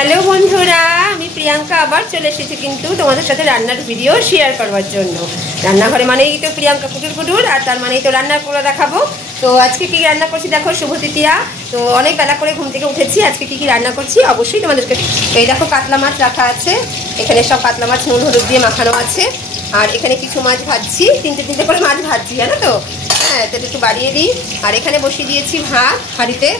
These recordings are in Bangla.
হ্যালো বন্ধুরা, আমি প্রিয়াঙ্কা আবার চলে এসেছি কিন্তু তোমাদের সাথে রান্নার ভিডিও শেয়ার করবার জন্য। রান্নাঘরে মানেই তো প্রিয়াঙ্কা কুটুর কুটুর, আর তার মানেই তো রান্না করে দেখাবো। তো আজকে কী রান্না করছি দেখো, শুভ তৃতীয়া। তো অনেক বেলা করে ঘুম থেকে উঠেছি, আজকে কী রান্না করছি অবশ্যই তোমাদেরকে। এই দেখো কাতলা মাছ রাখা আছে, এখানে সব কাতলা মাছ নুন হলুদ দিয়ে মাখানো আছে। আর এখানে কিছু মাছ ভাজছি, তিনটে করে মাছ ভাজছি, জানো তো। হ্যাঁ, তো একটু বাড়িয়ে দিই। আর এখানে বসিয়ে দিয়েছি ভাত, হাঁড়িতে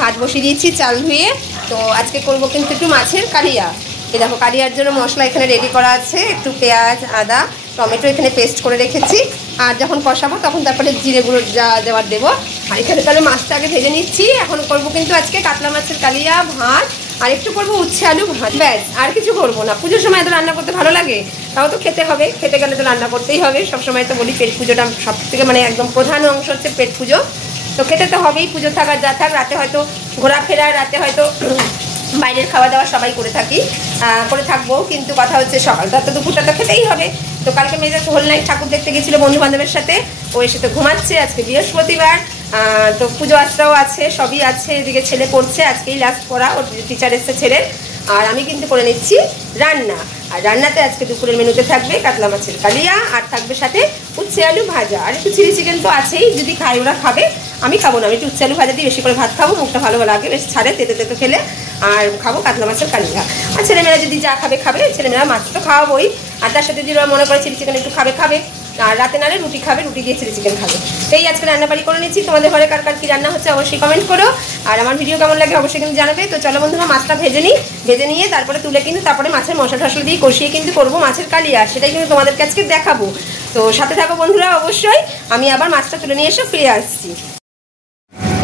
ভাত বসিয়ে দিয়েছি চাল ধুয়ে। তো আজকে করবো কিন্তু একটু মাছের কালিয়া। এই দেখো কালিয়ার জন্য মশলা এখানে রেডি করা আছে, একটু পেঁয়াজ আদা টমেটো এখানে পেস্ট করে রেখেছি। আর যখন কষাবো তখন তারপরে জিরে গুঁড়ো যা দেওয়ার দেবো। আর এখানে তাহলে মাছটা আগে ভেজে নিচ্ছি। এখন করবো কিন্তু আজকে কাতলা মাছের কালিয়া ভাত, আর একটু করবো উচ্ছে আলু ভাত, ব্যাস আর কিছু করবো না। পুজোর সময় তো রান্না করতে ভালো লাগে, তাও তো খেতে হবে, খেতে গেলে তো রান্না করতেই হবে। সবসময় তো বলি পেট পুজোটা সব থেকে মানে একদম প্রধান অংশ হচ্ছে পেট পুজো। তো খেতে তো হবেই, পুজো থাক আর যা থাক। রাতে হয়তো ঘোরাফেরা, রাতে হয়তো বাইরের খাওয়া দাওয়া সবাই করে থাকবো, কিন্তু কথা হচ্ছে সকালটা তো দুপুরটা তো খেতেই হবে। তো কালকে মেয়েদের হোল নাইট ঠাকুর দেখতে গেছিলো বন্ধু বান্ধবের সাথে, ও এসে তো ঘুমাচ্ছে। আজকে বৃহস্পতিবার, তো পুজো আশ্রাও আছে, সবই আছে। এদিকে ছেলে পড়ছে, আজকেই লাস্ট পড়া, ওর টিচার এসছে ছেলের। আর আমি কিন্তু করে নিচ্ছি রান্না। আর রান্নাতে আজকে দুপুরের মেনুতে থাকবে কাতলা মাছের কালিয়া, আর থাকবে সাথে উচ্ছে আলু ভাজা, আর একটু চিলি চিকেন তো আছেই। যদি খাই ওরা খাবে, আমি খাবো না। আমি একটু উচ্ছে আলু ভাজা দিয়ে বেশি করে ভাত খাবো, মুখটা ভালো লাগে, বেশ ছাড়ে তেতো খেলে। আর খাবো কাতলা মাছের কালিয়া। আর ছেলেমেয়েরা যদি যা খাবে, ছেলেমেয়েরা মাছ তো খাওয়াবোই। আর তার সাথে যদি ওরা মনে করে চিলি চিকেন একটু খাবে। আর রাতে নালে রুটি খাবে, রুটি দিয়ে চিলি চিকেন খাবে। তো এই আজকে রান্নাবাড়ি করে নিচ্ছি। তোমাদের ঘরে কার কার কী রান্না হচ্ছে অবশ্যই কমেন্ট করো। আর আমার ভিডিও কেমন লাগে অবশ্যই কিন্তু জানাবে। তো চলো বন্ধুরা, মাছটা ভেজে নিয়ে তারপরে তুলে কিন্তু তারপরে মাছের মশলা টশলা দিয়ে কষিয়ে কিন্তু করবো মাছের কালিয়া। সেটাই কিন্তু তোমাদেরকে আজকে দেখাবো। তো সাথে থাকো বন্ধুরা অবশ্যই। আমি আবার মাছটা তুলে নিয়ে এসে ফিরে আসছি।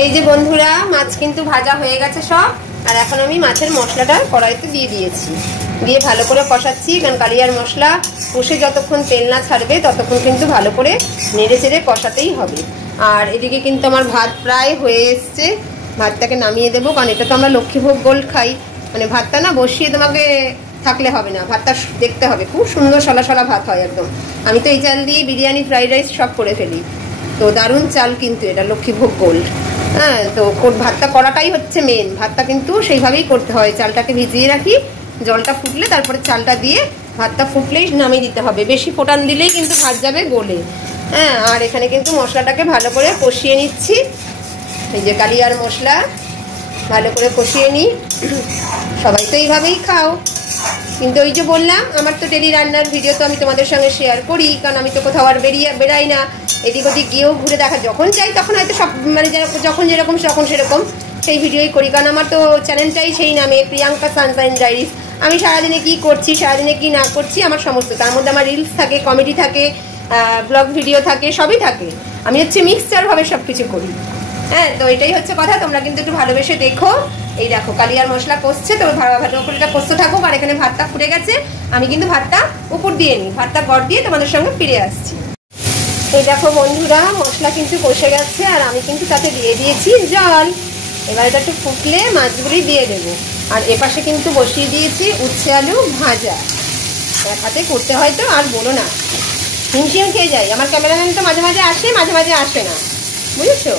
এই যে বন্ধুরা, মাছ কিন্তু ভাজা হয়ে গেছে সব। আর এখন আমি মাছের মশলাটা কড়াইতে দিয়ে দিয়েছি, দিয়ে ভালো করে কষাচ্ছি। কারণ কালিয়ার মশলা কষে যতক্ষণ তেল না ছাড়বে ততক্ষণ কিন্তু ভালো করে নেড়ে চেড়ে কষাতেই হবে। আর এদিকে কিন্তু আমার ভাত প্রায় হয়ে এসছে, ভাতটাকে নামিয়ে দেবো। কারণ এটা তো আমরা লক্ষ্মীভোগ গোল্ড খাই, মানে ভাতটা না বসিয়ে তোমাকে থাকলে হবে না, ভাতটা দেখতে হবে। খুব সুন্দর সলা ভাত হয় একদম। আমি তো এই চাল দিয়ে বিরিয়ানি ফ্রাইড রাইস সব করে ফেলি। তো দারুণ চাল কিন্তু এটা, লক্ষ্মীভোগ গোল্ড। হ্যাঁ, তো ভাতটা করাটাই হচ্ছে মেন। ভাতটা কিন্তু সেইভাবেই করতে হয়, চালটাকে ভিজিয়ে রাখি, জলটা ফুটলে তারপরে চালটা দিয়ে ভাতটা ফুটলেই নামিয়ে দিতে হবে। বেশি ফোটান দিলেই কিন্তু ভাত যাবে গলে। হ্যাঁ, আর এখানে কিন্তু মশলাটাকে ভালো করে কষিয়ে নিচ্ছি। এই যে কালিয়ার মশলা ভালো করে কষিয়ে নিই। সবাই তো এইভাবেই খাও, কিন্তু ওই যে বললাম, আমার তো ডেলি রান্নার ভিডিও তো আমি তোমাদের সঙ্গে শেয়ার করি। কারণ আমি তো কোথাও আর বেরাই না, এদিক ওদিক গিয়েও ঘুরে দেখা যখন যাই তখন হয়তো সব মানে যখন যেরকম তখন সেরকম সেই ভিডিওই করি। কারণ আমার তো চ্যানেলটাই সেই নামে, প্রিয়াঙ্কা সানশাইন ডায়েরিজ। আমি সারাদিনে কি করছি, সারাদিনে কি না করছি, আমার সমস্ত, তার মধ্যে আমার রিলস থাকে, কমেডি থাকে, ব্লগ ভিডিও থাকে, সবই থাকে। আমি হচ্ছে মিক্সচারভাবে সব কিছু করি। হ্যাঁ, তো এটাই হচ্ছে কথা। তোমরা কিন্তু একটু ভালোবেসে দেখো। এই দেখো কালিয়ার মশলা কষছে, তো ভালো করে এটা কষতে থাকুক। আর এখানে ভাতটা ফুটে গেছে, আমি কিন্তু ভাতটা উপর দিয়ে নিই, ভাতটা গড় দিয়ে তোমাদের সঙ্গে ফিরে আসছি। এই দেখো বন্ধুরা, মশলা কিন্তু কষে গেছে, আর আমি কিন্তু তাতে দিয়ে দিয়েছি জল। এবার এটা একটু ফুটলে মাছগুলি দিয়ে দেবো। আর এপাশে কিন্তু বসিয়ে দিয়েছি উচ্ছে আলু ভাজা। এক হাতে করতে হয় তো আর বলো না, হিমশিম খেয়ে যাই। আমার ক্যামেরাম্যান তো মাঝে মাঝে আসে না, বুঝেছো।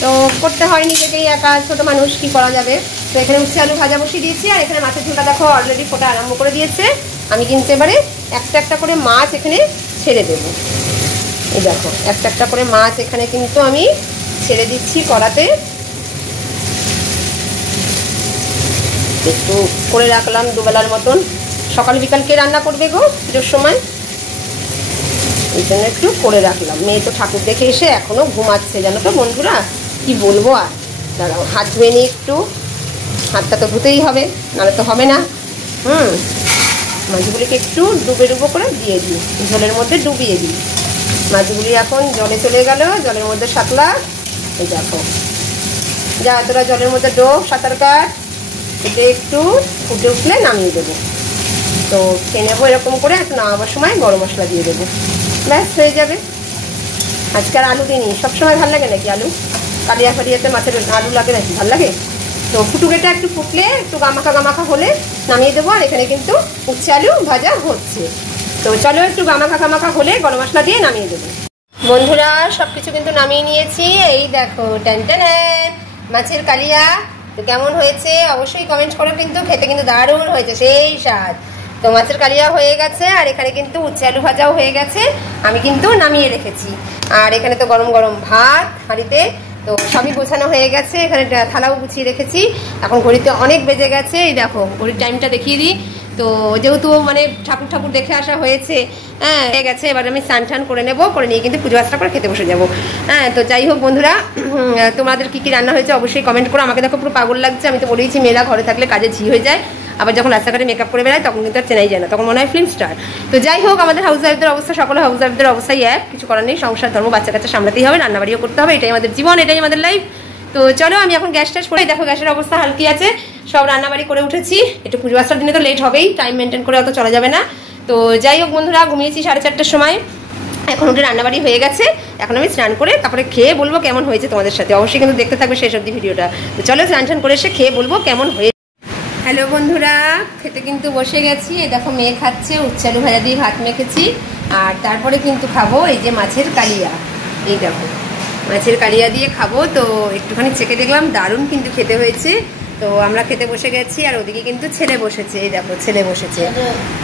তো করতে হয় নিজেকেই, একা ছোটো মানুষ, কি করা যাবে। তো এখানে উচ্ছে আলু ভাজা বসিয়ে দিয়েছি। আর এখানে মাছের ঝোলটা দেখো অলরেডি ফোটা আরম্ভ করে দিয়েছে। আমি কিন্তু এবারে একটা করে মাছ এখানে ছেড়ে দেবো। এই দেখো একটা করে মাছ এখানে কিন্তু আমি ছেড়ে দিচ্ছি কড়াতে। একটু করে রাখলাম দুবেলার মতন, সকাল বিকাল কে রান্না করবে গো পুজোর সময়, এই জন্য একটু করে রাখলাম। মেয়ে তো ঠাকুর দেখে এসে এখনো ঘুমাচ্ছে, জানো তো বন্ধুরা, কি বলবো। আর দাঁড়াও, হাত ধুয়ে নিই একটু, হাতটা তো ধুতেই হবে, নাহলে তো হবে না। মাছগুলিকে একটু ডুবো করে দিয়ে দিই, ঝোলের মধ্যে ডুবিয়ে দিই। মাছগুলি এখন জলে চলে গেল, জলের মধ্যে সাঁতলা। এই দেখো, যা তোরা জলের মধ্যে ডোব, সাঁতার কাট। এটা একটু ফুটে উঠলে নামিয়ে দেবো। তো খেয়ে নেবো এরকম করে। একটু নামাবার সময় গরম মশলা দিয়ে দেবো, ব্যাস হয়ে যাবে। আজকে আর আলু দিইনি, সবসময় ভালো লাগে নাকি আলু? কালিয়া ফালিয়াতে মাছের আলু লাগে নাকি? ভালো লাগে। তো ফুটুকেটা একটু ফুটলে, একটু গামাখা হলে নামিয়ে দেবো। আর এখানে কিন্তু উচ্ছে আলু ভাজা হচ্ছে। তো চলো, একটু গামাখা হলে গরম মশলা দিয়ে নামিয়ে দেবো। বন্ধুরা, সব কিছু কিন্তু নামিয়ে নিয়েছি। এই দেখো, টান মাছের কালিয়া তো কেমন হয়েছে অবশ্যই কমেন্ট করো, কিন্তু খেতে কিন্তু দারুণ হয়েছে, সেই স্বাদ। তো মাছের কালিয়া হয়ে গেছে, আর এখানে কিন্তু উচ্ছে আলু ভাজাও হয়ে গেছে, আমি কিন্তু নামিয়ে রেখেছি। আর এখানে তো গরম গরম ভাত হাঁড়িতে, তো সবই গোছানো হয়ে গেছে। এখানে থালাও গুছিয়ে রেখেছি। এখন ঘড়িতে অনেক বেজে গেছে, এই দেখো ঘড়ির টাইমটা দেখিয়ে দিই। তো যেহেতু মানে ঠাকুর দেখে আসা হয়েছে, হ্যাঁ হয়ে গেছে, এবার আমি স্নান টান করে নেবো, করে নিয়ে কিন্তু পুজো আশ্রা করে খেতে বসে যাবো। হ্যাঁ তো যাই হোক বন্ধুরা, তোমাদের কী কী রান্না হয়েছে অবশ্যই কমেন্ট করো। আমাকে দেখো পুরো পাগল লাগছে, আমি তো বলেইছি মেয়েরা ঘরে থাকলে কাজে ঝি হয়ে যায়, আবার যখন রাস্তাঘাটে মেকআপ করে বেড়ায় তখন কিন্তু আর চেনাই যায় না, তখন মনে হয় ফিল্ম স্টার। তো যাই হোক, আমাদের হাউস ওয়াইফদের অবস্থা, সকল হাউস ওয়াইফদের অবস্থাই এক, কিছু করার নেই, সংসার ধর্ম বাচ্চা কাচ্চা সামলাতেই হবে, রান্নাবাড়িও করতে হবে, এটাই আমাদের জীবন, এটাই আমাদের লাইফ। তো চলো আমি এখন গ্যাস ট্যাস করে, দেখো গ্যাসের অবস্থা হালকি আছে, সব রান্নাবাড়ি করে উঠেছি। একটু পুজো আসার দিনে তো লেট হবেই, টাইম মেনটেন করে অত চলা যাবে না। তো যাই হোক বন্ধুরা, ঘুমিয়েছি 4:30টার সময়, এখন উঠে রান্নাবাড়ি হয়ে গেছে। এখন আমি স্নান করে তারপরে খেয়ে বলবো কেমন হয়েছে তোমাদের সাথে, অবশ্যই কিন্তু দেখতে থাকবে শেষ অবধি ভিডিওটা। তো চলো স্নান টান করে এসে খেয়ে বলবো কেমন হয়েছে। হ্যালো বন্ধুরা, খেতে কিন্তু বসে গেছি। এই দেখো মেয়ে খাচ্ছে, উচ্ছে আলু ভাজা দিয়ে ভাত মেখেছি, আর তারপরে কিন্তু খাবো এই যে মাছের কালিয়া। এই দেখো মাছের কালিয়া দিয়ে খাবো। তো একটুখানি চেখে দেখলাম, দারুণ কিন্তু খেতে হয়েছে। তো আমরা খেতে বসে গেছি, আর ওদিকে কিন্তু ছেলে বসেছে, এই দেখো ছেলে বসেছে।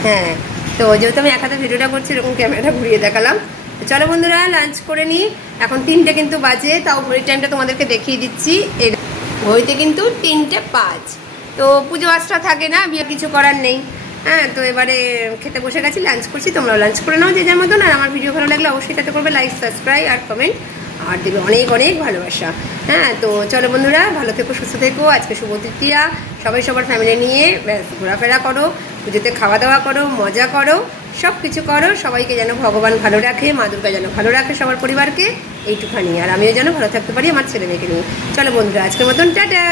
হ্যাঁ তো যেহেতু আমি এক হাতে ভিডিওটা করছি, এরকম ক্যামেরাটা ঘুরিয়ে দেখালাম। চলো বন্ধুরা লাঞ্চ করে নিই। এখন 3টে কিন্তু বাজে, তাও ঘড়ির টাইমটা তোমাদেরকে দেখিয়ে দিচ্ছি। এই ঘড়িতে কিন্তু 3:05। তো পুজো আশ্রা থাকে না, বিয়ে কিছু করার নেই। হ্যাঁ তো এবারে খেতে বসে গেছি, লাঞ্চ করছি, তোমরাও লাঞ্চ করে নাও যে যার মতন। আর আমার ভিডিও ভালো লাগলে অবশ্যই তাতে করবে লাইক, সাবস্ক্রাইব আর কমেন্ট, আর দেবে অনেক অনেক ভালোবাসা। হ্যাঁ তো চলো বন্ধুরা, ভালো থেকো, সুস্থ থেকো। আজকে শুভ তৃতীয়া, সবাই সবার ফ্যামিলি নিয়ে ঘোরাফেরা করো, পুজোতে খাওয়া দাওয়া করো, মজা করো, সব কিছু করো। সবাইকে যেন ভগবান ভালো রাখে, মা দুর্গা যেন ভালো রাখে সবার পরিবারকে, এইটুখানি। আর আমিও যেন ভালো থাকতে পারি আমার ছেলে মেয়েকে নিয়ে। চলো বন্ধুরা, আজকের মতন টাটা।